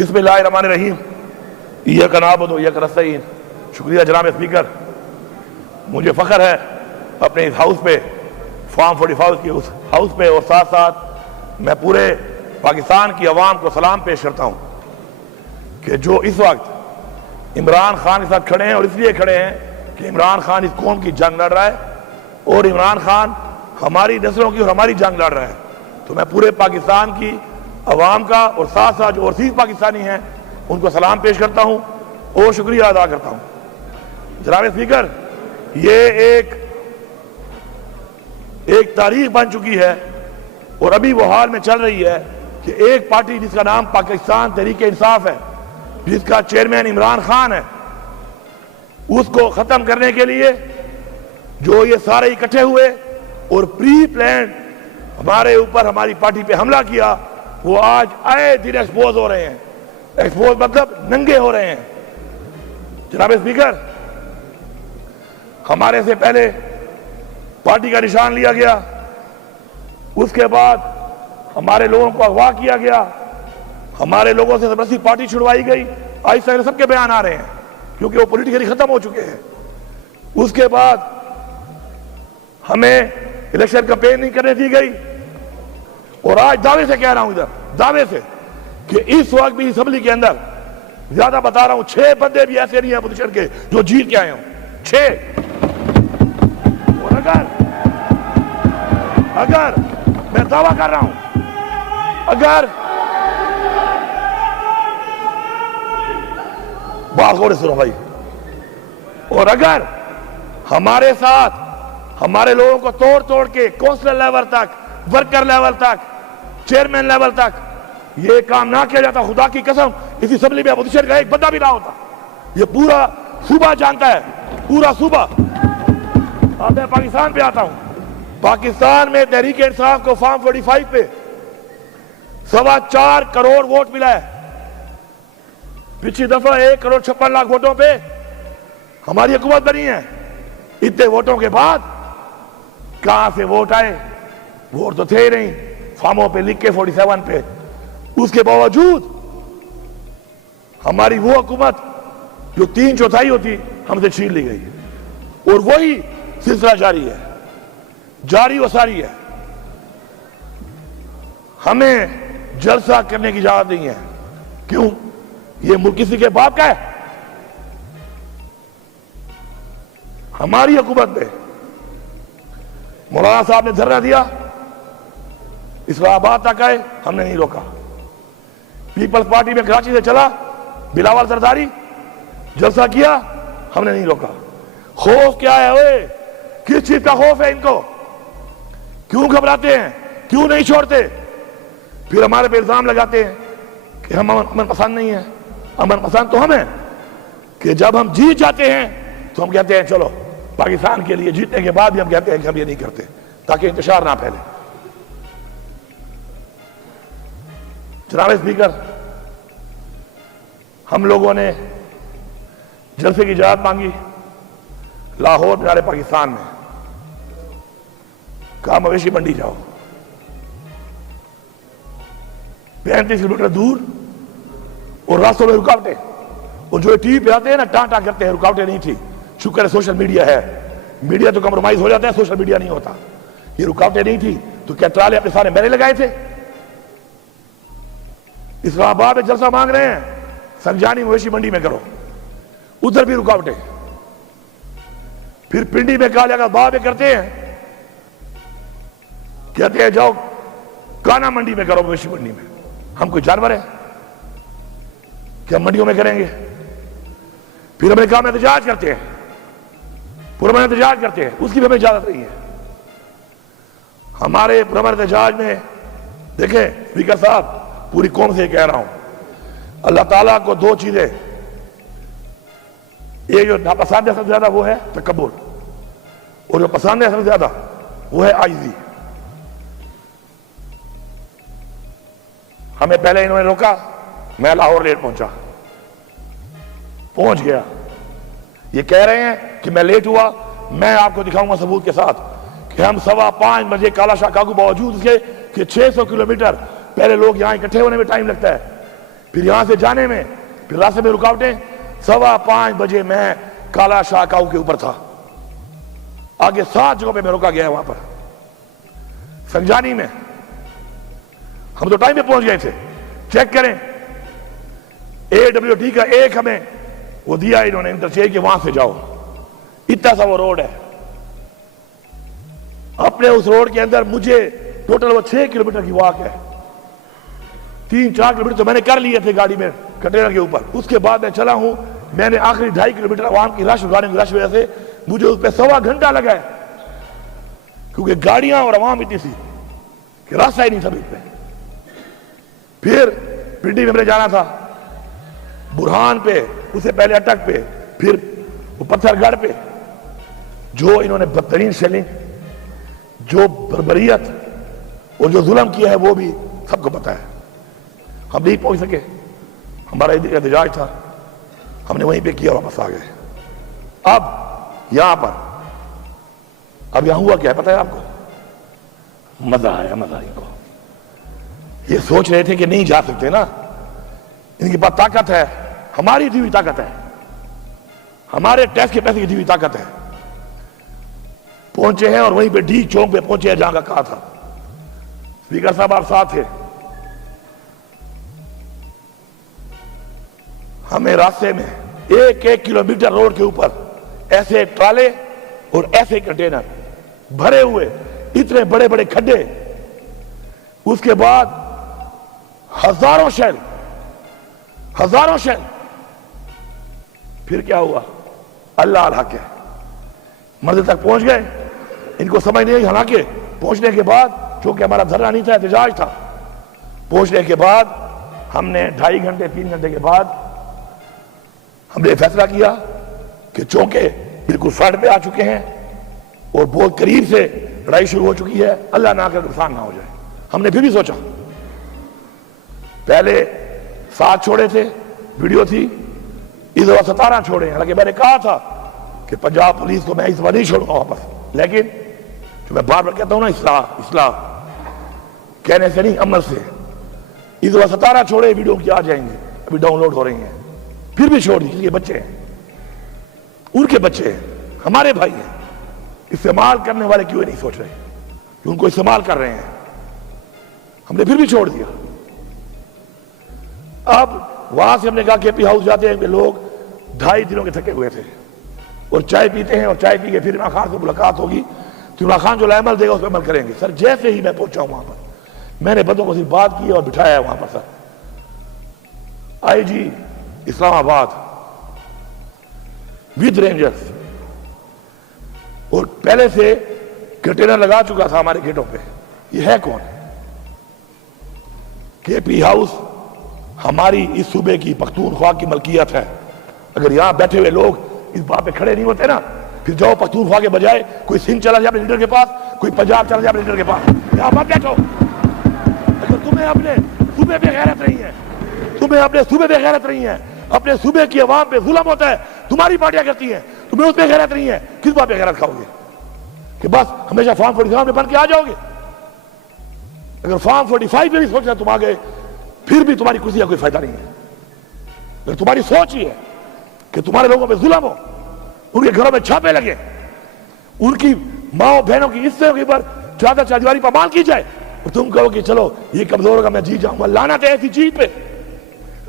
بسم اللہ الرحمن الرحیم ایاک نعبد و ایاک نستعین۔ شکریہ جناب اسپیکر، مجھے فخر ہے اپنے اس ہاؤس پہ، فارم 45 کی اس ہاؤس پہ، اور ساتھ ساتھ میں پورے پاکستان کی عوام کو سلام پیش کرتا ہوں کہ جو اس وقت عمران خان کے ساتھ کھڑے ہیں، اور اس لیے کھڑے ہیں کہ عمران خان اس قوم کی جنگ لڑ رہا ہے اور عمران خان ہماری نسلوں کی اور ہماری جنگ لڑ رہا ہے، تو میں پورے پاکستان کی عوام کا اور ساتھ ساتھ جو اوورسیز پاکستانی ہیں ان کو سلام پیش کرتا ہوں اور شکریہ ادا کرتا ہوں۔ جناب اسپیکر، یہ ایک تاریخ بن چکی ہے اور ابھی وہ حال میں چل رہی ہے کہ ایک پارٹی جس کا نام پاکستان تحریک انصاف ہے، جس کا چیئرمین عمران خان ہے، اس کو ختم کرنے کے لیے جو یہ سارے اکٹھے ہوئے اور پری پلانڈ ہمارے اوپر ہماری پارٹی پہ حملہ کیا، وہ آج آئے دن ایکسپوز ہو رہے ہیں۔ ایکسپوز مطلب ننگے ہو رہے ہیں۔ جناب اسپیکر، ہمارے سے پہلے پارٹی کا نشان لیا گیا، اس کے بعد ہمارے لوگوں کو اغوا کیا گیا، ہمارے لوگوں سے زبردستی پارٹی چھڑوائی گئی۔ آہستہ آہستہ سب کے بیان آ رہے ہیں کیونکہ وہ پولیٹیکلی ختم ہو چکے ہیں۔ اس کے بعد ہمیں الیکشن کمپین نہیں کرنے دی گئی، اور آج دعوے سے کہہ رہا ہوں، ادھر دعوے سے، کہ اس وقت بھی اسمبلی کے اندر زیادہ بتا رہا ہوں 6 بندے بھی ایسے نہیں ہیں اپوزیشن کے جو جیت کے آئے ہوں، 6۔ اور اگر میں دعویٰ کر رہا ہوں، اگر بات غور سے سنو بھائی، اور اگر ہمارے ساتھ ہمارے لوگوں کو توڑ توڑ کے کونسلر لیول تک، ورکر لیول تک، چیئرمین لیول تک یہ کام نہ کیا جاتا، خدا کی قسم اس اسمبلی میں اپوزیشن کا ایک بندہ بھی نہ ہوتا۔ یہ پورا صوبہ جانتا ہے، پورا صوبہ۔ اب میں پاکستان پہ آتا ہوں۔ پاکستان میں تحریک انصاف کو فارم 45 پہ 4.25 کروڑ ووٹ ملا ہے۔ پچھلی دفعہ 1.56 کروڑ ووٹوں پہ ہماری حکومت بنی ہے۔ اتنے ووٹوں کے بعد کہاں سے ووٹ آئے؟ ووٹ تو تھے ہی نہیں، فارموں پہ لکھ کے 47 پہ۔ اس کے باوجود ہماری وہ حکومت جو 3/4 ہوتی ہم سے چھین لی گئی، اور وہی سلسلہ جاری ہے، جاری و ساری ہے۔ ہمیں جلسہ کرنے کی اجازت نہیں ہے۔ کیوں؟ یہ ملک کسی کے باپ کا ہے؟ ہماری حکومت میں مولانا صاحب نے دھرنا دیا، اسلام آباد تک آئے، ہم نے نہیں روکا۔ پیپلز پارٹی میں کراچی سے چلا بلاول زرداری، جلسہ کیا، ہم نے نہیں روکا۔ خوف کیا ہے؟ اوے کس چیز کا خوف ہے ان کو؟ کیوں گھبراتے ہیں؟ کیوں نہیں چھوڑتے؟ پھر ہمارے پہ الزام لگاتے ہیں کہ ہم امن پسند نہیں ہیں۔ امن پسند تو ہم ہیں کہ جب ہم جیت جاتے ہیں تو ہم کہتے ہیں چلو پاکستان کے لیے، جیتنے کے بعد بھی ہم کہتے ہیں کہ ہم یہ نہیں کرتے تاکہ انتشار نہ پھیلے۔ جناب اسپیکر، ہم لوگوں نے جلسے کی اجازت مانگی لاہور بنارے پاکستان میں، کہا مویشی منڈی جاؤ، 35 کلومیٹر دور، اور راستوں میں رکاوٹیں، اور جو ٹی وی پہ آتے ہیں نا ٹانٹا کرتے ہیں، رکاوٹیں نہیں تھی۔ شکر ہے سوشل میڈیا ہے، میڈیا تو کمپرومائز ہو جاتا ہے، سوشل میڈیا نہیں ہوتا۔ یہ رکاوٹیں نہیں تھی تو کیا ٹرالے اپنے سارے میرے لگائے تھے؟ اسلام آباد میں جلسہ مانگ رہے ہیں، سنجانی مویشی منڈی میں کرو، ادھر بھی رکاوٹیں۔ پھر پنڈی میں کہا لگا بعد میں کرتے ہیں، کہتے ہیں جاؤ کانا منڈی میں کرو، مویشی منڈی میں۔ ہم کوئی جانور ہیں کہ ہم منڈیوں میں کریں گے؟ پھر ہم نے کہا ہم احتجاج کرتے ہیں، پرامن احتجاج کرتے ہیں، اس کی بھی ہمیں اجازت نہیں ہے۔ ہمارے پرامن احتجاج میں دیکھیں اسپیکر صاحب، پوری قوم سے کہہ رہا ہوں، اللہ تعالیٰ کو 2 چیزیں، ایک جو ناپسند ہے سب سے زیادہ وہ ہے تکبر، اور جو پسند ہے سب سے زیادہ وہ ہے عاجزی۔ ہمیں پہلے انہوں نے روکا، میں لاہور لیٹ پہنچ گیا۔ یہ کہہ رہے ہیں کہ میں لیٹ ہوا، میں آپ کو دکھاؤں گا ثبوت کے ساتھ کہ ہم 5:15 بجے کالا شاہ کاگو، باوجود اس کے کہ 600 کلومیٹر پہلے لوگ یہاں اکٹھے ہونے میں ٹائم لگتا ہے، پھر یہاں سے جانے میں پھر راستے میں رکاوٹیں. 5:15 بجے میں کالا شاہ کاؤ کے اوپر تھا. آگے 7 جگہوں پہ میں رکا گیا وہاں پر. سنجانی میں ہم تو ٹائم پہ پہنچ گئے تھے. چیک کریں AWT کا ایک ہمیں وہ دیا انہوں نے انٹرچینج کہ وہاں سے جاؤ. اتنا سا وہ روڈ ہے. اپنے اس روڈ کے اندر مجھے ٹوٹل وہ 6 کلومیٹر کی واک ہے. 3-4 کلومیٹر تو میں نے کر لیے تھے گاڑی میں کنٹینر کے اوپر. اس کے بعد میں چلا ہوں. میں نے آخری 2.5 کلومیٹر عوام کی رش گاڑیوں کی رش وجہ سے مجھے اس پہ 1.25 گھنٹہ لگا ہے, کیونکہ گاڑیاں اور عوام اتنی سی کہ راستہ ہی نہیں تھا بیچ پہ. پھر پنڈی میں ہم نے جانا تھا, برہان پہ, اس سے پہلے اٹک پہ, پھر وہ پتھر گڑھ پہ. جو انہوں نے بدترین شیلنگ, جو بربریت اور جو ظلم کیا ہے وہ بھی سب کو پتا ہے. ہم نہیں پہنچ سکے, ہمارا احتجاج تھا, ہم نے وہیں پہ کیا اور واپس آ گئے. اب یہاں پر اب یہاں ہوا کیا ہے پتا ہے آپ کو؟ مزہ آیا, مزہ ان کو. یہ سوچ رہے تھے کہ نہیں جا سکتے نا, ان کے پاس طاقت ہے, ہماری دی ہوئی طاقت ہے, ہمارے ٹیکس کے پیسے کی دی ہوئی طاقت ہے. پہنچے ہیں اور وہیں پہ ڈی چوک پہ پہنچے ہیں جہاں کا کہا تھا. اسپیکر صاحب آپ ساتھ تھے. ہمیں راستے میں 1 کلومیٹر روڈ کے اوپر ایسے ٹرالے اور ایسے کنٹینر بھرے ہوئے, اتنے بڑے بڑے کھڈے, اس کے بعد ہزاروں شیل. پھر کیا ہوا؟ اللہ الحق ہے. منزل تک پہنچ گئے. ان کو سمجھ نہیں آئی. حالانکہ پہنچنے کے بعد, چونکہ ہمارا دھرنا نہیں تھا, احتجاج تھا, پہنچنے کے بعد ہم نے 2.5 گھنٹے 3 گھنٹے کے بعد ہم نے فیصلہ کیا کہ چونکہ بالکل فرنٹ پہ آ چکے ہیں اور بہت قریب سے لڑائی شروع ہو چکی ہے, اللہ نہ کر نقصان نہ ہو جائے. ہم نے پھر بھی سوچا, پہلے 7 چھوڑے تھے, ویڈیو تھی, اس دفعہ 17 چھوڑے ہیں. حالانکہ میں نے کہا تھا کہ پنجاب پولیس کو میں اس دفعہ نہیں چھوڑوں گا واپس, لیکن جو میں بار بار کہتا ہوں نا, اصلاح کہنے سے نہیں, عمل سے. اس دفعہ 17 چھوڑے, ویڈیو کی آ جائیں گے, ابھی ڈاؤن لوڈ ہو رہی ہیں. پھر بھی چھوڑ دی, کسی کے بچے ہیں, ان کے بچے ہیں, ہمارے بھائی ہیں. استعمال کرنے والے کیوں نہیں سوچ رہے کہ ان کو استعمال کر رہے ہیں؟ ہم نے پھر بھی چھوڑ دیا. اب وہاں سے ہم نے کہا کہ پی ہاؤس جاتے ہیں کہ لوگ 2.5 دنوں کے تھکے ہوئے تھے اور چائے پیتے ہیں, اور چائے پی کے پھر عمران خان سے ملاقات ہوگی تو عمران خان جو عمل دے گا اس پہ عمل کریں گے. سر جیسے ہی میں پہنچا ہوں وہاں پر, میں نے بندوں کو صرف بات کی اور بٹھایا ہے وہاں پر. سر IG اسلام آباد ود رینجرز, اور پہلے سے کنٹینر لگا چکا تھا ہمارے گیٹوں پہ. یہ ہے کون؟ KP ہاؤس ہماری اس صوبے کی پختونخوا کی ملکیت ہے. اگر یہاں بیٹھے ہوئے لوگ اس بات پہ کھڑے نہیں ہوتے نا, پھر جاؤ پختونخوا کے بجائے کوئی سندھ چلا جائے اپنے لیڈر کے پاس, کوئی پنجاب چلا جائے اپنے لیڈر کے پاس, یہاں مت بیٹھو. اگر تمہیں اپنے صوبے پہ غیرت نہیں ہے, تمہیں اپنے صوبے پہ غیرت نہیں ہے, اپنے صوبے کی عوام پہ ظلم ہوتا ہے, تمہاری پارٹیاں کرتی ہیں, تمہیں اس پہ غیرت نہیں ہے, کس بات پہ غیرت کھاؤ گے؟ کہ بس ہمیشہ فارم 47 میں بن کے آ جاؤ گے؟ اگر فارم 45 میں بھی سوچنا تم آ گئے, پھر بھی تمہاری کرسی کا کوئی فائدہ نہیں ہے. اگر تمہاری سوچ ہی ہے کہ تمہارے لوگوں پہ ظلم ہو, ان کے گھروں میں چھاپے لگے, ان کی ماں بہنوں کی حصے کے اوپر چادر چاردیواری پر مال کی جائے, اور تم کہو کہ چلو یہ کمزور ہوگا میں جیت جاؤں گا. لعنت ہے ایسی چیز پہ,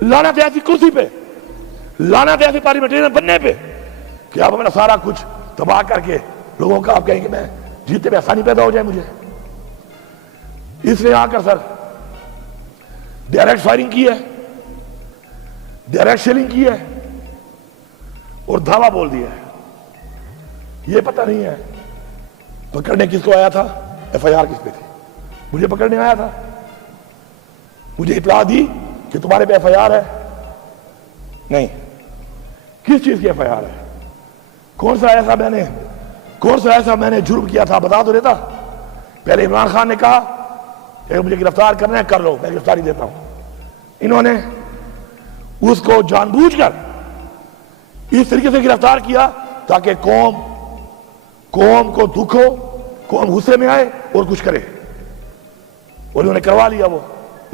لعنت ہے ایسی کرسی پہ, لعنت ہے ایسی پارلیمنٹرین بننے پہ کہ آپ اپنا سارا کچھ تباہ کر کے لوگوں کا آپ کہیں کہ میں جیتنے میں آسانی پیدا ہو جائے مجھے. اس نے آ کر سر ڈائریکٹ فائرنگ کی ہے, ڈائریکٹ شیلنگ کی ہے, اور دھاوا بول دیا ہے. یہ پتہ نہیں ہے پکڑنے کس کو آیا تھا, FIR کس پہ تھی. مجھے پکڑنے آیا تھا, مجھے اطلاع دی کہ تمہارے پہ FIR ہے. نہیں, کس چیز کی FIR ہے؟ کون سا ایسا میں نے جرم کیا تھا بتا تو دیتا. پہلے عمران خان نے کہا کہ مجھے گرفتار کرنا ہے کر لو, میں گرفتاری دیتا ہوں. انہوں نے اس کو جان بوجھ کر اس طریقے سے گرفتار کیا تاکہ قوم کو دکھ ہو, قوم غصے میں آئے اور کچھ کرے, اور انہوں نے کروا لیا. وہ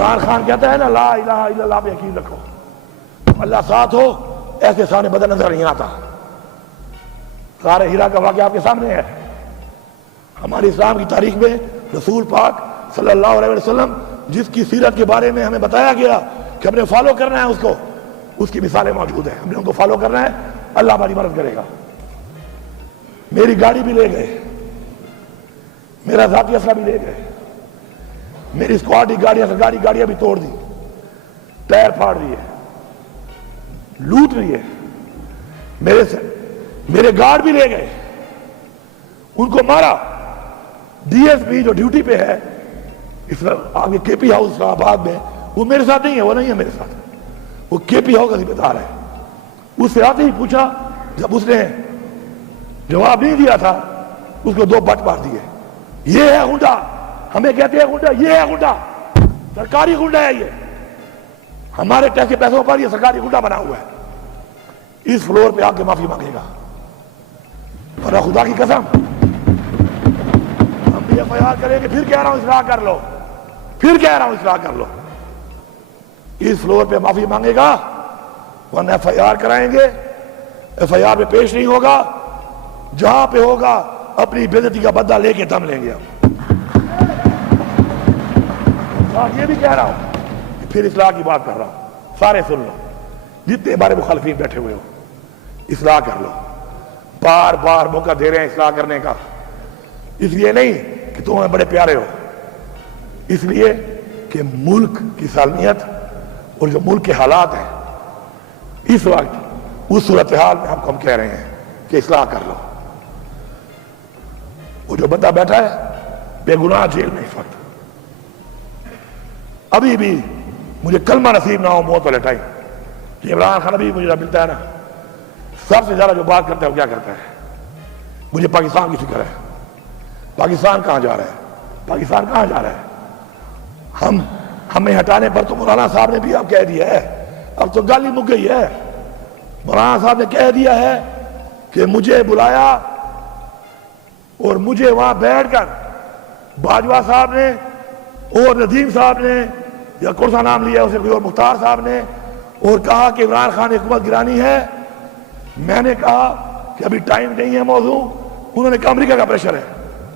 عمران خان کہتا ہے نا لا الہ الا اللہ پہ یقین رکھو، اللہ ساتھ ہو ایسے سامنے بدل نظر نہیں آتا. غار ہیرا کا واقعہ آپ کے سامنے ہے. ہماری اسلام کی تاریخ میں رسول پاک صلی اللہ علیہ وسلم جس کی سیرت کے بارے میں ہمیں بتایا گیا کہ ہم نے فالو کرنا ہے اس کو، اس کی مثالیں موجود ہیں. ہم نے ان کو فالو کرنا ہے، اللہ ہماری مدد کرے گا. میری گاڑی بھی لے گئے، میرا ذاتی اسلحہ بھی لے گئے، میری اسکواڈی گاڑیاں سرکاری گاڑیاں بھی توڑ دی، ٹائر پھاڑ دیے، لوٹ لیے. میرے گارڈ بھی لے گئے، ان کو مارا. ڈی ایس پی جو ڈیوٹی پہ ہے اس آگے کے پی ہاؤس اسلام آباد میں، وہ میرے ساتھ نہیں ہے، وہ نہیں ہے میرے ساتھ، وہ کے پی ہاؤس کا ذمہ دار ہے. اس سے آتے ہی پوچھا، جب اس نے جواب نہیں دیا تھا اس کو 2 بٹ مار دیے. یہ ہے غنڈا، ہمیں کہتے ہیں غنڈا، یہ ہے غنڈا، سرکاری غنڈا ہے. یہ ہمارے ٹیکس کے پیسوں پر یہ سرکاری غنڈا بنا ہوا ہے. اس فلور پہ آ کے معافی مانگے گا. اور خدا کی قسم ہم بھی ایف آئی آر کریں گے. پھر کہہ رہا ہوں اصلاح کر لو، پھر کہہ رہا ہوں اصلاح کر لو. اس فلور پہ معافی مانگے گا ورنہ ایف آئی آر کرائیں گے. ایف آئی آر پہ پیش نہیں ہوگا، جہاں پہ ہوگا اپنی بے عزتی کا بدلہ لے کے دم لیں گے. ہم یہ بھی کہہ رہا ہوں، پھر اصلاح کی بات کر رہا ہوں. سارے سن لو، جتنے بارے مخالفین بیٹھے ہوئے ہو، اصلاح کر لو. بار بار موقع دے رہے ہیں اصلاح کرنے کا. اس لیے نہیں کہ تم ہمیں بڑے پیارے ہو، اس لیے کہ ملک کی سالمیت اور جو ملک کے حالات ہیں اس وقت، اس صورتحال میں ہم کہہ رہے ہیں کہ اصلاح کر لو. وہ جو بندہ بیٹھا ہے بے گناہ جیل میں اس وقت، ابھی بھی مجھے کلمہ نصیب نہ ہو موت والے ٹائم کہ عمران خان ابھی مجھے ملتا ہے نا، سب سے زیادہ جو بات کرتا ہے وہ کیا کرتا ہے؟ مجھے پاکستان کی فکر ہے. پاکستان کہاں جا رہا ہے؟ پاکستان کہاں جا رہا ہے؟ ہمیں ہٹانے پر تو مولانا صاحب نے بھی اب کہہ دیا ہے، اب تو گالی مک گئی ہے. مولانا صاحب نے کہہ دیا ہے کہ مجھے بلایا اور مجھے وہاں بیٹھ کر باجوہ صاحب نے اور ندیم صاحب نے یا کون سا نام لیا اسے کوئی اور مختار صاحب نے، اور کہا کہ عمران خان حکومت گرانی ہے. میں نے کہا کہ ابھی ٹائم نہیں ہے موضوع. انہوں نے کہا امریکہ کا پریشر ہے.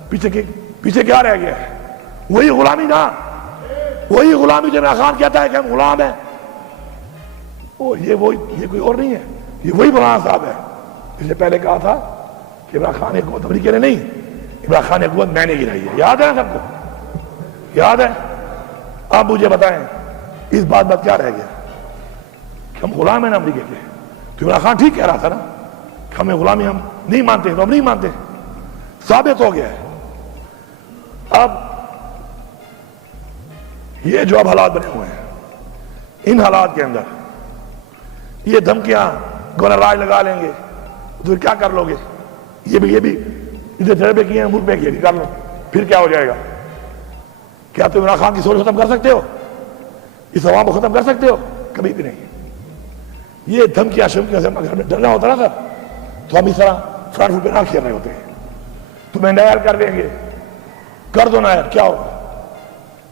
پیچھے کیا رہ گیا ہے؟ وہی غلامی نا، وہی غلامی جو عمران خان کہتا ہے کہ ہم غلام ہیں. یہ کوئی اور نہیں ہے، یہ وہی مولانا صاحب ہے. اس نے پہلے کہا تھا کہ عمران خان حکومت امریکہ نے نہیں، عمران خان حکومت میں نے گرائی ہے. یاد ہے سب کو؟ یاد ہے؟ آپ مجھے بتائیں اس بات میں کیا رہ گیا کہ ہم غلام ہیں نا امریکہ کے؟ تو عمران خان ٹھیک کہہ رہا تھا نا کہ ہمیں غلامی ہم نہیں مانتے، تو ہم نہیں مانتے. ثابت ہو گیا ہے. اب یہ جو اب حالات بنے ہوئے ہیں، ان حالات کے اندر یہ دھمکیاں گورنر راج لگا لیں گے تو کیا کر لو گے؟ یہ بھی ادھر تجربے کیے ہیں، ملک میں کیے، کر لو. پھر کیا ہو جائے گا؟ کیا تم عمران خان کی سوچ ختم کر سکتے ہو؟ اس عوام کو ختم کر سکتے ہو؟ کبھی بھی نہیں. یہ دھمکیاں شمکیاں سے اگر ہمیں ڈرنا ہوتا نا سر تو ہم اس طرح فرنٹ فٹ پہ نہ کھیل رہے ہوتے ہیں. تمہیں نائر کر دیں گے، کر دو نائر، کیا ہوگا؟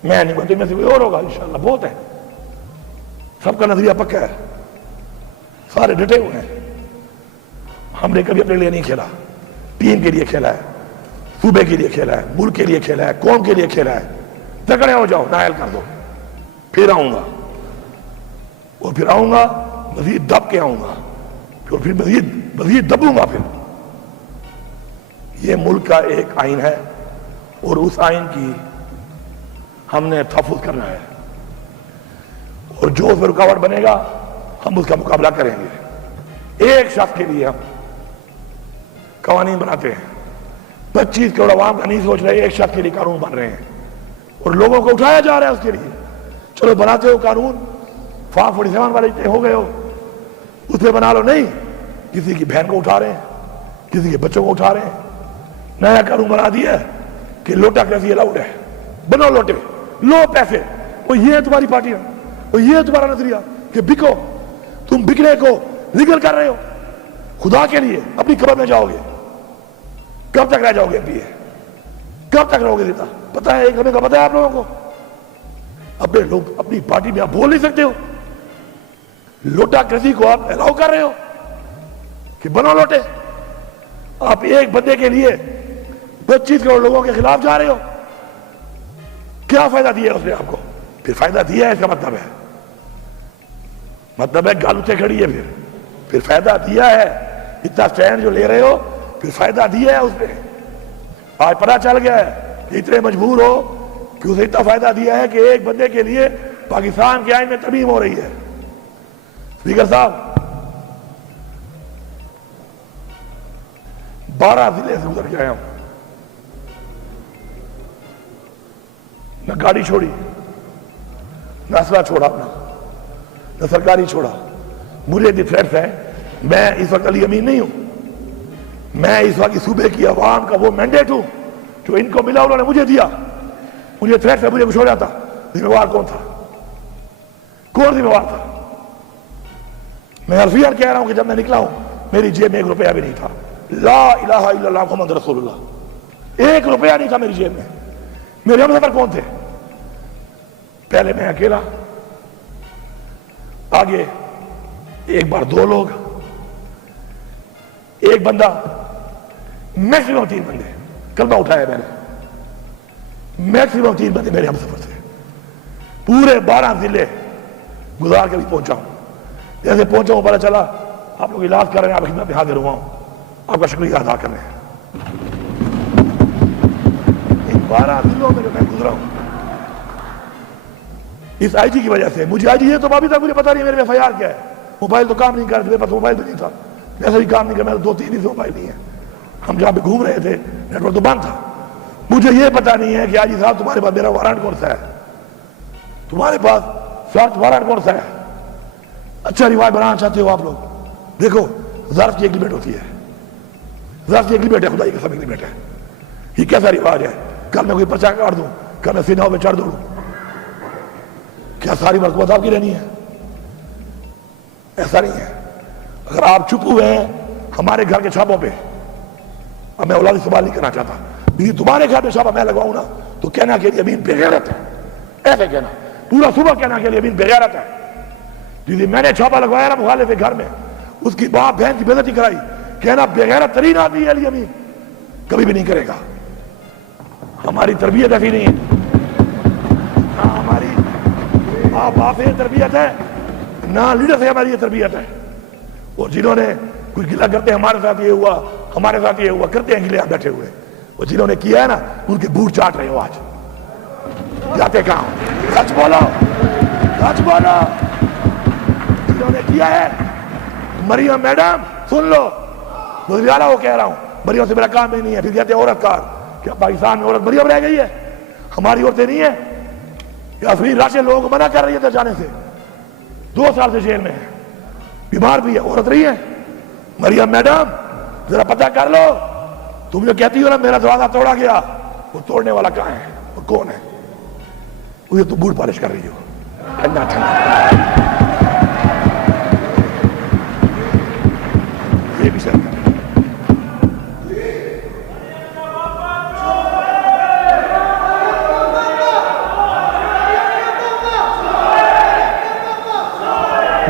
میں نہیں بولتے، میں سے کوئی اور ہوگا انشاءاللہ. بہت ہے، سب کا نظریہ پکا ہے، سارے ڈٹے ہوئے ہیں. ہم نے کبھی اپنے لیے نہیں کھیلا، ٹیم کے لیے کھیلا ہے، صوبے کے لیے کھیلا ہے، ملک کے لیے کھیلا ہے، قوم کے لیے کھیلا ہے. تکڑے ہو جاؤ، نائل کر دو، پھر آؤں گا، اور پھر آؤں گا مزید دب کے آؤں گا، پھر مزید دبوں گا. پھر یہ ملک کا ایک آئین ہے اور اس آئین کی ہم نے تحفظ کرنا ہے، اور جو اس میں رکاوٹ بنے گا ہم اس کا مقابلہ کریں گے. ایک شخص کے لیے ہم قوانین بناتے ہیں، 25 کروڑ عوام کا نہیں سوچ رہے، ایک شخص کے لیے قانون بن رہے ہیں اور لوگوں کو اٹھایا جا رہا ہے اس کے لیے. چلو بناتے ہو قانون، فارم 47 والے ہو گئے ہو، اس پہ بنا لو. نہیں، کسی کی بہن کو اٹھا رہے ہیں، کسی کے بچوں کو اٹھا رہے ہیں. نیا قانون بنا دیا ہے کہ لوٹا کیسی الاؤڈ ہے، بنو لوٹے، لو پیسے. وہ یہ ہے تمہاری پارٹی، وہ یہ ہے تمہارا نظریہ کہ بکو. تم بکنے کو لیگل کر رہے ہو. خدا کے لیے اپنی قبر میں جاؤ گے، کب تک رہ جاؤ گے؟ کب تک رہو گے؟ دیتا پتا ہے، ایک ہمیں کا پتا ہے آپ لوگوں کو. اپنے لوگ اپنی پارٹی میں آپ بول نہیں سکتے ہو؟ لوٹا کرسی کو آپ الاؤ کر رہے ہو کہ بنو لوٹے. آپ ایک بندے کے لیے 25 کروڑ لوگوں کے خلاف جا رہے ہو. کیا فائدہ دیا ہے اس نے آپ کو؟ پھر فائدہ دیا ہے اس کا مطلب ہے گال اٹھے کھڑی ہے. پھر فائدہ دیا ہے. اتنا سٹینڈ جو لے رہے ہو پھر فائدہ دیا ہے اس نے. آج پتہ چل گیا ہے کہ اتنے مجبور ہو کہ اسے اتنا فائدہ دیا ہے کہ ایک بندے کے لیے پاکستان کے آئین میں ترمیم ہو رہی ہے. اسپیکر صاحب 12 ضلع سے گزر کے آیا ہوں. نہ گاڑی چھوڑی، نہ اسلحہ چھوڑا اپنا، نہ سرکاری چھوڑا. مجھے دی تھریٹس ہیں. میں اس وقت علی امین نہیں ہوں. میں اس وقت صوبے کی عوام کا وہ مینڈیٹ ہوں جو ان کو ملا انہوں نے مجھے دیا. مجھے تھریٹس ہے، مجھے کچھ ہو جاتا. ذمہ وار کون تھا؟ کون ذمہ وار تھا؟ میں حرفیاً کہہ رہا ہوں کہ جب میں نکلا ہوں میری جیب میں 1 روپیہ بھی نہیں تھا. لا الہ الا اللہ محمد رسول اللہ. 1 روپیہ نہیں تھا میری جیب میں. میرے ہم سفر کون تھے؟ پہلے میں اکیلا، آگے ایک بار 2 لوگ، ایک بندہ، میکسیمم 3 بندے. کلمہ اٹھایا میں نے. میکسیمم 3 بندے میرے ہم سفر تھے. پورے 12 ضلع گزار کے بھی پہنچا ہوں. جیسے پہنچا ہوں پتہ چلا آپ لوگ علاج کر رہے ہیں، آپ خدمت میں حاضر ہوا ہوں. آپ کا شکریہ ادا کر رہے ہیں. ان 12 ضلعوں میں جو میں گزرا ہوں اس آئی جی کی وجہ سے. مجھے آئی جی یہ تو ابھی تک مجھے پتا نہیں میرے میں FIR کیا ہے. موبائل تو کام نہیں کر رہے، میرے پاس موبائل بھی نہیں تھا. ویسے بھی کام نہیں کر، میرے 2-3 دن سے موبائل نہیں ہے. ہم جہاں پہ گھوم رہے تھے نیٹ ورک تو بند تھا. مجھے یہ پتا نہیں ہے کہ آئی جی صاحب تمہارے پاس میرا وارنٹ کون سا ہے، تمہارے پاس سرچ وارنٹ کون سا ہے. اچھا رواج بنانا چاہتے ہو آپ لوگ؟ دیکھو ظرف کی ایک لمٹ ہوتی ہے. ظرف کی ایک لمٹ ہے، خدا کی قسم ایک لمٹ ہے. یہ کیسا رواج ہے؟ کل میں کوئی پرچہ کاٹ دوں، کل میں سیناؤں میں چڑھ دوں، کیا ساری مرتبہ آپ کی رہنی ہے؟ ایسا نہیں ہے. اگر آپ چپ ہوئے ہیں ہمارے گھر کے چھاپوں پہ، اب میں اولادی سوال نہیں کرنا چاہتا، لیکن تمہارے گھر پہ چھاپا میں لگواؤں نا تو کہنا کہ امین بے غیرت ہے. ایسے کہنا پورا صبح کہنا کہ امین بے غیرت ہے. جی میں نے چھاپا لگوایا نا مخالف کے گھر میں، اس کی باپ بہن کی بے عزتی کرائی، کہنا بے غیرت ترین آدمی ہے علی امین. کبھی بھی نہیں کرے گا. ہماری تربیت ایسی نہیں ہے. نہ ہماری آپ سے تربیت ہے، نہ لیڈر سے ہماری یہ تربیت ہے. اور جنہوں نے کچھ گلا کرتے ہیں ہمارے ساتھ یہ ہوا، ہمارے ساتھ یہ ہوا، کرتے ہیں گلے آپ بیٹھے ہوئے. اور جنہوں نے کیا ہے نا ان کے بوٹ چاٹ رہے ہو. آج جاتے کہاں؟ سچ بولو، سچ بولو. جنہوں نے کیا ہے، مریم میڈم سن لو، وزیر اعلیٰ وہ کہہ رہا ہوں، مریم سے میرا کام ہی نہیں ہے. پھر کہتے ہیں عورت کار. کیا پاکستان میں عورت مریم رہ گئی ہے؟ ہماری عورتیں نہیں ہیں؟ یا پھر راشد لوگوں کو منع کر رہی ہے جانے سے؟ 2 سال سے جیل میں ہے، بیمار بھی ہے، عورت رہی ہے. مریم میڈم ذرا پتہ کر لو. تم جو کہتی ہو نا میرا دروازہ توڑا گیا، وہ توڑنے والا کہاں ہے اور کون ہے؟ وہ تو بوٹ پالش کر رہی ہو. ٹھنڈا ٹھنڈا یہ بھی شرم ہے.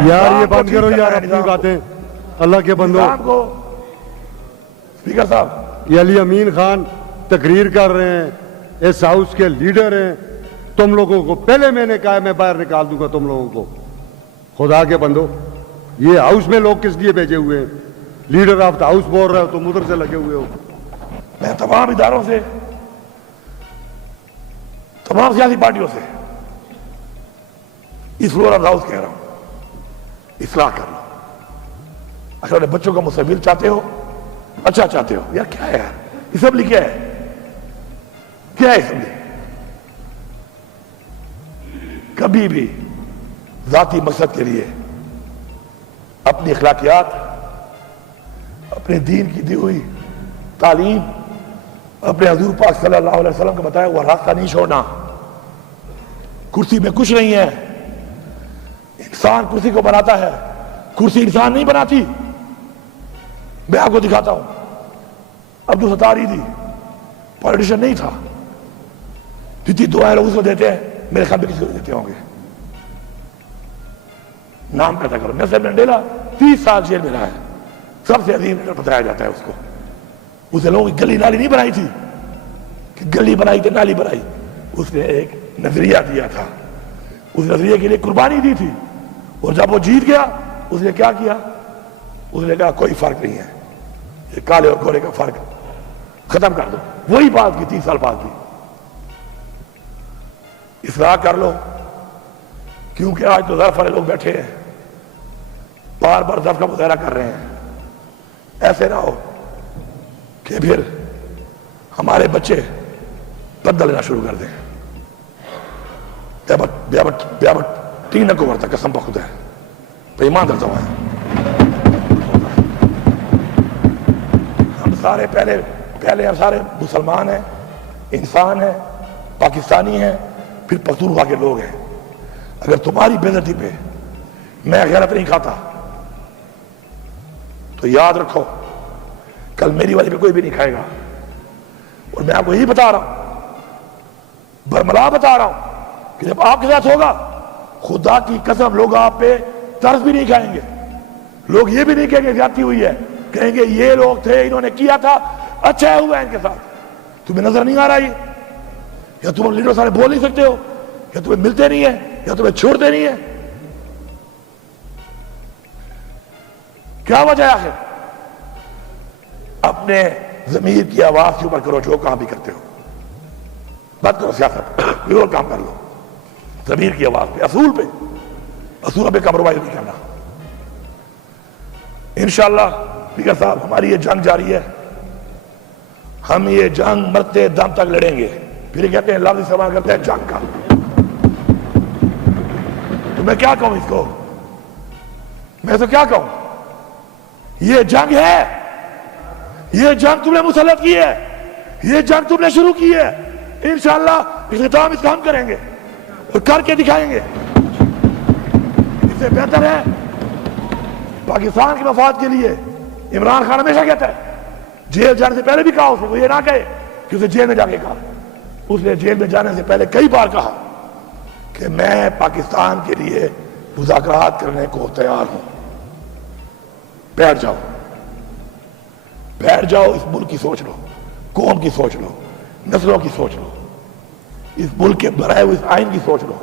یار یہ بند کرو یار اپنی باتیں، اللہ کے بندو. اسپیکر صاحب یہ علی امین خان تقریر کر رہے ہیں، اس ہاؤس کے لیڈر ہیں. تم لوگوں کو پہلے میں نے کہا میں باہر نکال دوں گا تم لوگوں کو. خدا کے بندو یہ ہاؤس میں لوگ کس لیے بھیجے ہوئے ہیں؟ لیڈر آف دا ہاؤس بول رہے ہو تم ادھر سے لگے ہوئے ہو. میں تمام اداروں سے، تمام سیاسی پارٹیوں سے اس فلور آف ہاؤس کہہ رہا ہوں، اصلاح کر لو. اچھا بچوں کا مستقبل چاہتے ہو، اچھا چاہتے ہو، یار کیا ہے یار اسمبلی؟ کیا ہے، کیا ہے اسمبلی؟ کبھی بھی ذاتی مقصد کے لیے اپنی اخلاقیات، اپنے دین کی دی ہوئی تعلیم، اپنے حضور پاک صلی اللہ علیہ وسلم کا بتایا ہوا راستہ نہیں چھوڑنا. کرسی میں کچھ نہیں ہے. انسان کرسی کو بناتا ہے، کرسی انسان نہیں بناتی. میں آپ کو دکھاتا ہوں، عبدالستار عیدی پولیٹیشن نہیں تھا. جتنی دعائیں لوگ اس کو دیتے ہیں میرے خیال میں کسی کو دیتے ہوں گے. نام پتا کرو. نیلسن منڈیلا 30 سال جیل میں رہا ہے, سب سے عظیم لیڈر بتایا جاتا ہے اس کو. اس نے لوگوں کی گلی نالی نہیں بنائی تھی کہ گلی بنائی تو نالی بنائی, اس نے ایک نظریہ دیا تھا, اس نظریے کے لیے قربانی دی تھی, اور جب وہ جیت گیا اس نے کیا کیا؟ اس نے کہا کوئی فرق نہیں ہے, یہ کالے اور گورے کا فرق ختم کر دو. وہی بات کی 30 سال بعد بھی. اصلاح کر لو, کیونکہ آج تو ظرف والے لوگ بیٹھے ہیں, بار بار ظرف کا مظاہرہ کر رہے ہیں. ایسے نہ ہو کہ پھر ہمارے بچے بدل لینا شروع کر دیں. بیابٹ تین کو ورتا قسم بخدا ہے, تو ایمان درتا ہوا ہے. ہم سارے پہلے ہم سارے مسلمان ہیں, انسان ہیں, پاکستانی ہیں, پھر پختونخوا کے لوگ ہیں. اگر تمہاری بے عزتی پہ میں غیرت نہیں کھاتا تو یاد رکھو کل میری والی پہ کوئی بھی نہیں کھائے گا. اور میں آپ کو یہی بتا رہا ہوں, برملا بتا رہا ہوں کہ جب آپ کے ساتھ ہوگا خدا کی قسم لوگ آپ پہ ترس بھی نہیں کھائیں گے. لوگ یہ بھی نہیں کہیں گے زیادتی ہوئی ہے, کہیں گے یہ لوگ تھے انہوں نے کیا تھا اچھا ہوا ہے ان کے ساتھ. تمہیں نظر نہیں آ رہا یہ, یا تم لیڈر سارے بول نہیں سکتے ہو, یا تمہیں ملتے نہیں ہیں, یا تمہیں چھوڑتے نہیں ہیں؟ کیا وجہ ہے؟ اپنے ضمیر کی آواز کے اوپر کرو جو کام بھی کرتے ہو. بات کرو سیاست, کوئی اور کام کر لو. ضمیر کی آواز پہ, اصول پہ کمپرومائز نہیں کرنا. انشاءاللہ اسپیکر صاحب ہماری یہ جنگ جاری ہے, ہم یہ جنگ مرتے دم تک لڑیں گے. پھر کہتے ہیں لفظ استعمال کرتے ہیں جنگ کا. تو میں کیا کہوں اس کو, میں تو کیا کہوں؟ یہ جنگ ہے, یہ جنگ تم نے مسلط کی ہے, یہ جنگ تم نے شروع کی ہے. انشاءاللہ اختتام اس کا ہم کریں گے اور کر کے دکھائیں گے. اس سے بہتر ہے پاکستان کے مفاد کے لیے. عمران خان ہمیشہ کہتا ہے, جیل جانے سے پہلے بھی کہا اس نے, وہ یہ نہ کہے کہ اسے جیل میں جا کے کہا. اس نے جیل میں جانے سے پہلے کئی بار کہا کہ میں پاکستان کے لیے مذاکرات کرنے کو تیار ہوں. بیٹھ جاؤ, بیٹھ جاؤ, اس ملک کی سوچ لو, قوم کی سوچ لو, نسلوں کی سوچ لو, اس ملک کے بنائے ہوئے اس آئین کی سوچ لو,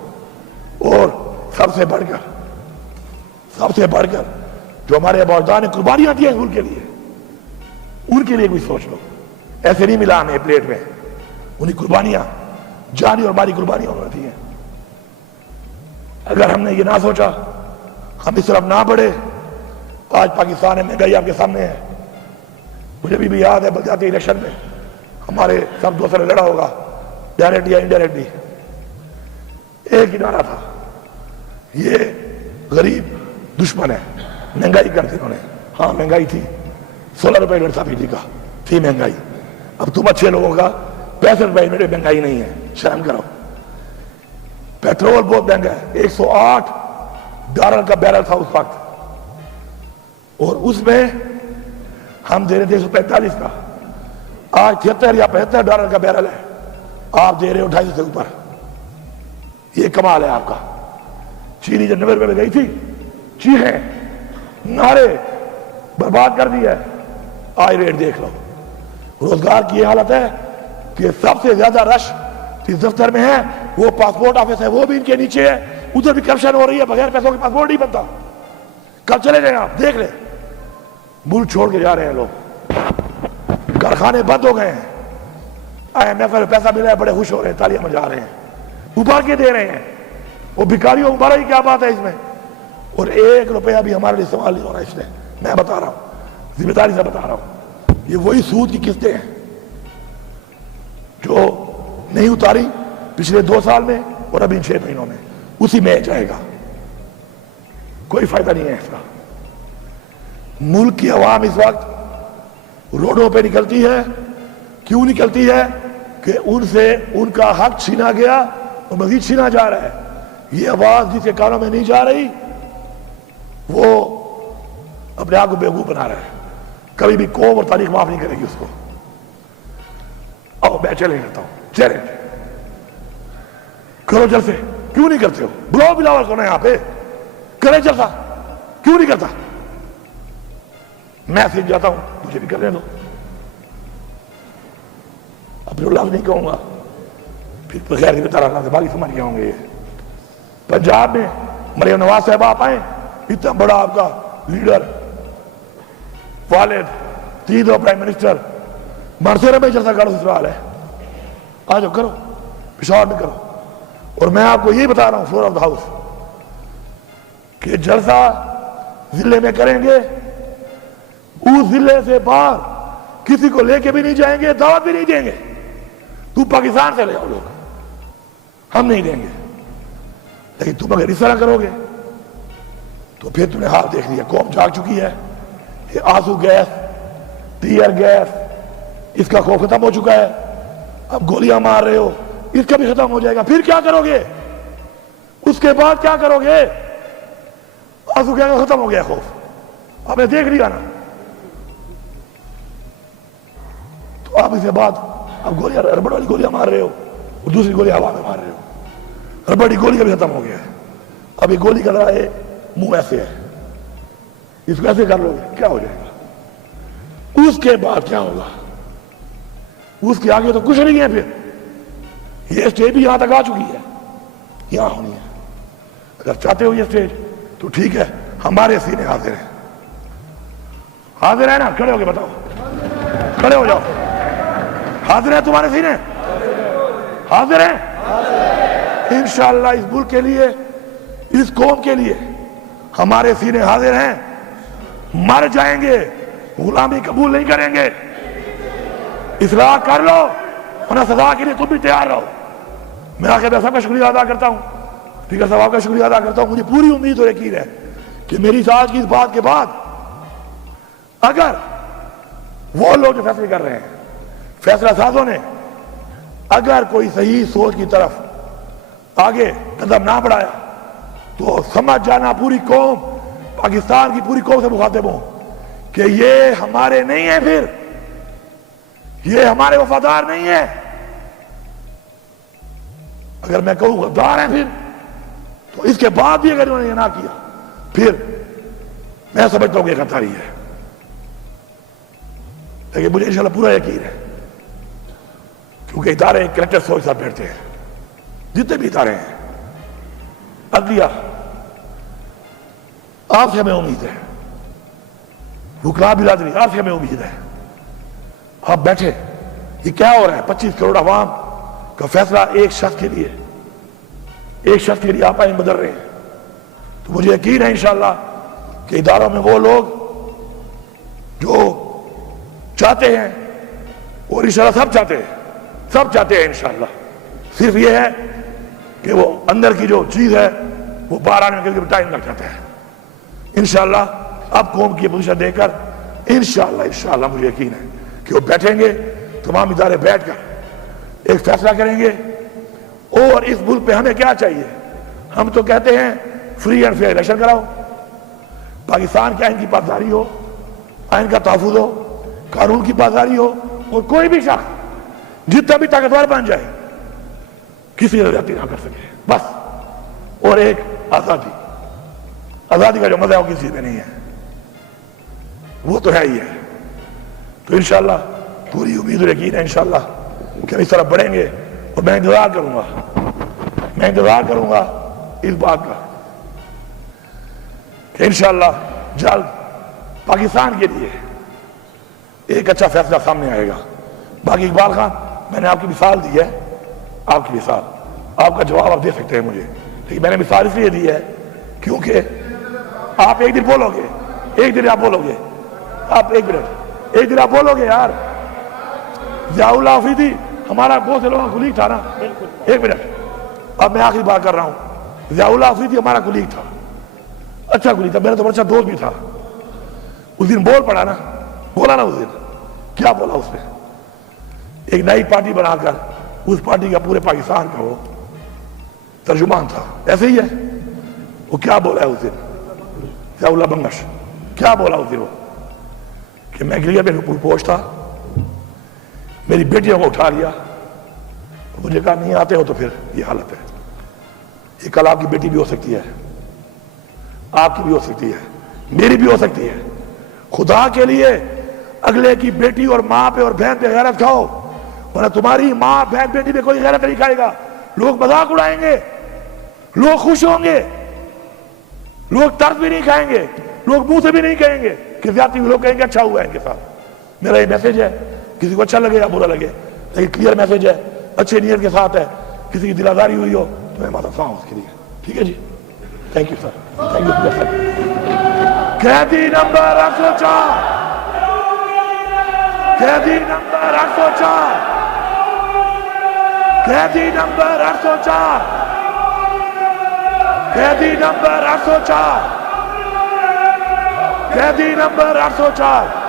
اور سب سے بڑھ کر جو ہمارے اباؤجداد نے قربانیاں دی ہیں اس ملک کے لیے, ان کے لیے بھی سوچ لو. ایسے نہیں ملا ہمیں پلیٹ میں, انہیں قربانیاں جانی اور مالی قربانیاں ہوتی ہیں. اگر ہم نے یہ نہ سوچا, ہم اس طرف نہ بڑھے, آج پاکستان میں مہنگائی آپ کے سامنے ہے. مجھے بھی یاد ہے بلدیاتی الیکشن میں ہمارے سب دوستوں نے لڑا ہوگا, ڈائریکٹ یا انڈائریکٹلی, ایک ہی نعرہ تھا, یہ غریب دشمن ہے, مہنگائی کر دی انہوں نے. ہاں مہنگائی تھی, 16 روپے یونٹ تھا بجلی کا, تھی مہنگائی. اب تم اچھے لوگوں کا 65 روپے یونٹ مہنگائی نہیں ہے, شرم کرو. پیٹرول بہت مہنگا ہے, $108 کا بیرل تھا اس وقت, اور اس میں ہم دے رہے تھے 145 کا. آج 73 یا $75 کا بیرل ہے, آپ دے رہے ہو 250 سے اوپر. یہ کمال ہے آپ کا. چینی جب 90 روپے میں گئی تھی, چیخیں نعرے برباد کر دی ہے. آج ریٹ دیکھ لو. روزگار کی یہ حالت ہے کہ سب سے زیادہ رش جس دفتر میں ہے وہ پاسپورٹ آفس ہے, وہ بھی ان کے نیچے ہے. ادھر بھی کرپشن ہو رہی ہے, بغیر پیسوں کے پاسپورٹ نہیں بنتا. کل چلے جائیں آپ دیکھ لیں, ملک چھوڑ کے جا رہے ہیں لوگ, کارخانے بند ہو گئے ہیں. IMF میں پیسہ ملا ہے, بڑے خوش ہو رہے ہیں, تالیاں بجا رہے ہیں, ابھار کے دے رہے ہیں. وہ بھکاریوں ابھارا ہی کیا بات ہے اس میں. اور 1 روپیہ بھی ہمارے لیے استعمال نہیں ہو رہا. اس نے, میں بتا رہا ہوں, ذمہ داری سے بتا رہا ہوں, یہ وہی سود کی قسطیں ہیں جو نہیں اتاری پچھلے 2 سال میں اور ابھی 6 مہینوں میں, اسی میں جائے گا. کوئی فائدہ نہیں ہے اس کا. ملک کی عوام اس وقت روڈوں پہ نکلتی ہے. کیوں نکلتی ہے؟ کہ ان سے ان کا حق چھینا گیا اور مزید چھینا جا رہا ہے. یہ آواز جس کے کانوں میں نہیں جا رہی وہ اپنے آپ کو بیوقوف بنا رہا ہے. کبھی بھی قوم اور تاریخ معاف نہیں کرے گی اس کو. میں چیلنج کرتا ہوں, چیلنج, کرو جلسے، کیوں نہیں کرتے ہو؟ بلاؤ بلاول کو نا یہاں پہ، کرے جلسہ، کیوں نہیں کرتا؟ میں سیکھ جاتا ہوں، مجھے بھی کرنے دو، اپنے لفظ نہیں کہوں گا، پھر بغیر کی طرح سے باقی سمجھ گئے ہوں گے۔ پنجاب میں مریم نواز صاحب آپ آئیں، اتنا بڑا آپ کا لیڈر، والد، تین دو پرائم منسٹر، مرسورہ میں جلسہ کرو، سسرال ہے، آ جاؤ کرو، پشاور میں کرو۔ اور میں آپ کو یہی بتا رہا ہوں فلور آف دا ہاؤس کہ جلسہ ضلع میں کریں گے، اس ضلع سے باہر کسی کو لے کے بھی نہیں جائیں گے، دعوت بھی نہیں دیں گے۔ تو پاکستان سے لے آؤ لوگ، ہم نہیں دیں گے، لیکن تم اگر اس طرح کرو گے تو پھر تم نے حال دیکھ لیا، قوم جاگ چکی ہے۔ یہ آنسو گیس، ٹیئر گیس، اس کا خوف ختم ہو چکا ہے، اب گولیاں مار رہے ہو، اس کا بھی ختم ہو جائے گا۔ پھر کیا کرو گے؟ اس کے بعد کیا کرو گے؟ آنسو گیس کا ختم ہو گیا خوف، آپ نے دیکھ لیا نا۔ تو آپ اس کے بعد اب گولیاں، ربڑ والی گولیاں مار رہے ہو اور دوسری گولی ہوا میں مار رہے ہو، ربڑ کی گولی کا بھی ختم ہو گیا ہے۔ اب یہ گولی کا ہے منہ ایسے ہے، اس کو ایسے کر لو گے کیا ہو جائے گا؟ اس کے بعد کیا ہوگا؟ اس کے آگے تو کچھ نہیں ہے۔ پھر یہ اسٹیج بھی یہاں تک آ چکی ہے، یہاں ہونی ہے۔ اگر چاہتے ہو یہ اسٹیج تو ٹھیک ہے، ہمارے سینے حاضر ہیں، حاضر ہے نا؟ کھڑے ہو کے بتاؤ، کھڑے ہو جاؤ، حاضر ہے تمہارے سینے؟ حاضر ہیں انشاءاللہ۔ اس ملک کے لیے، اس قوم کے لیے ہمارے سینے حاضر ہیں، مر جائیں گے، غلامی قبول نہیں کریں گے۔ اصلاح کر لو، ورنہ سزا کے لیے تم بھی تیار رہو۔ میں آخر میں سب کا شکریہ ادا کرتا ہوں، ٹھیک ہے، صاحب کا شکریہ ادا کرتا ہوں۔ مجھے پوری امید اور یقین ہے کہ میری آج کی اس بات کے بعد اگر وہ لوگ جو فیصلے کر رہے ہیں، فیصلہ سازوں نے اگر کوئی صحیح سوچ کی طرف آگے قدم نہ بڑھایا تو سمجھ جانا پوری قوم، پاکستان کی پوری قوم سے مخاطب ہوں کہ یہ ہمارے نہیں ہیں، پھر یہ ہمارے وفادار نہیں ہیں۔ اگر میں کہوں غدار ہیں پھر، تو اس کے بعد بھی اگر انہوں نے یہ نہ کیا پھر میں سمجھتا ہوں کہ یہ غداری ہے۔ لیکن مجھے انشاءاللہ پورا یقین ہے، کیونکہ ادارے کریکٹر سوچ ساتھ بیٹھتے ہیں، جتنے بھی ادارے ہیں، عدلیہ، آپ سے ہمیں امید ہے، وکلاء برادری، آپ سے ہمیں امید ہے، آپ بیٹھے، یہ کیا ہو رہا ہے؟ 25 کروڑ عوام کا فیصلہ ایک شخص کے لیے، ایک شخص کے لیے آپ آئیں بدل رہے ہیں۔ تو مجھے یقین ہے انشاءاللہ کہ اداروں میں وہ لوگ جو چاہتے ہیں، اور انشاءاللہ سب چاہتے ہیں انشاءاللہ، صرف یہ ہے کہ وہ اندر کی جو چیز ہے وہ باہر آنے کے لیے ٹائم لگ جاتا ہے۔ انشاءاللہ اب قوم کی پوزیشن دے کر انشاءاللہ مجھے یقین ہے کہ وہ بیٹھیں گے، تمام ادارے بیٹھ کر ایک فیصلہ کریں گے۔ اور اس ملک پہ ہمیں کیا چاہیے؟ ہم تو کہتے ہیں فری اینڈ فیئر الیکشن کراؤ، پاکستان کے آئین کی پاسداری ہو، آئین کا تحفظ ہو، قانون کی پاسداری ہو، اور کوئی بھی شخص جتنا بھی طاقتور بن جائے کسی نے زیادتی نہ کر سکے، بس۔ اور ایک آزادی کا جو مزہ ہے وہ کسی میں نہیں ہے، وہ تو ہے ہی ہے۔ تو انشاءاللہ پوری امید اور یقین ہے انشاءاللہ کہ ہم اس طرح بڑھیں گے، اور میں انتظار کروں گا اس بات کا کہ انشاءاللہ جلد پاکستان کے لیے ایک اچھا فیصلہ سامنے آئے گا۔ باقی اقبال خان، میں نے آپ کی مثال دی ہے، آپ کی مثال، آپ کا جواب آپ دے سکتے ہیں مجھے، لیکن میں نے مثال اس لیے دی ہے کیونکہ آپ ایک دن بولو گے، ایک دن آپ بولو گے، آپ ایک منٹ، ایک دن آپ بولو گے یار، ضیاء اللہ آفریدی ہمارا بہت سے لوگوں کا کلیگ تھا نا، ایک منٹ، اب میں آخری بات کر رہا ہوں، ضیاء اللہ آفریدی ہمارا کلیگ تھا، اچھا کلیگ تھا، میرا تو اچھا دوست بھی تھا۔ اس دن بولا نا اس دن کیا بولا اس نے؟ ایک نئی پارٹی بنا کر اس پارٹی کا پورے پاکستان کا وہ ترجمان تھا، ایسے ہی ہے۔ وہ کیا بولا ہے اس دن ضیاء اللہ بنگش؟ کیا بولا اس دن وہ کہ میں گلیا میں پوچھ تھا، میری بیٹیوں کو اٹھا لیا، مجھے کہا نہیں آتے ہو تو پھر یہ حالت ہے۔ یہ کل آپ کی بیٹی بھی ہو سکتی ہے, آپ کی بھی ہو سکتی ہے, میری بھی ہو سکتی ہے. خدا کے لیے اگلے کی بیٹی اور ماں پہ اور بہن پہ غیرت کھاؤ, ورنہ تمہاری ماں بہن بیٹی پہ کوئی غیرت نہیں کھائے گا. لوگ مذاق اڑائیں گے, لوگ خوش ہوں گے, لوگ طرز بھی نہیں کھائیں گے, لوگ منہ سے بھی نہیں کہیں گے کہ زیادتی, لوگ کہیں گے اچھا ہوا ہے ان کے ساتھ. میرا یہ میسج ہے, کسی کو اچھا لگے یا برا لگے, لیکن کلیئر میسج ہے, اچھے نیت کے ساتھ ہے. کسی کی دل آزاری ہوئی ہو تو میں معذرت خواہ اس کے لیے. ٹھیک ہے جی, thank you sir, thank you sir. قیدی نمبر 804, قیدی نمبر 804, قیدی نمبر 804, قیدی نمبر 804, قیدی نمبر 804.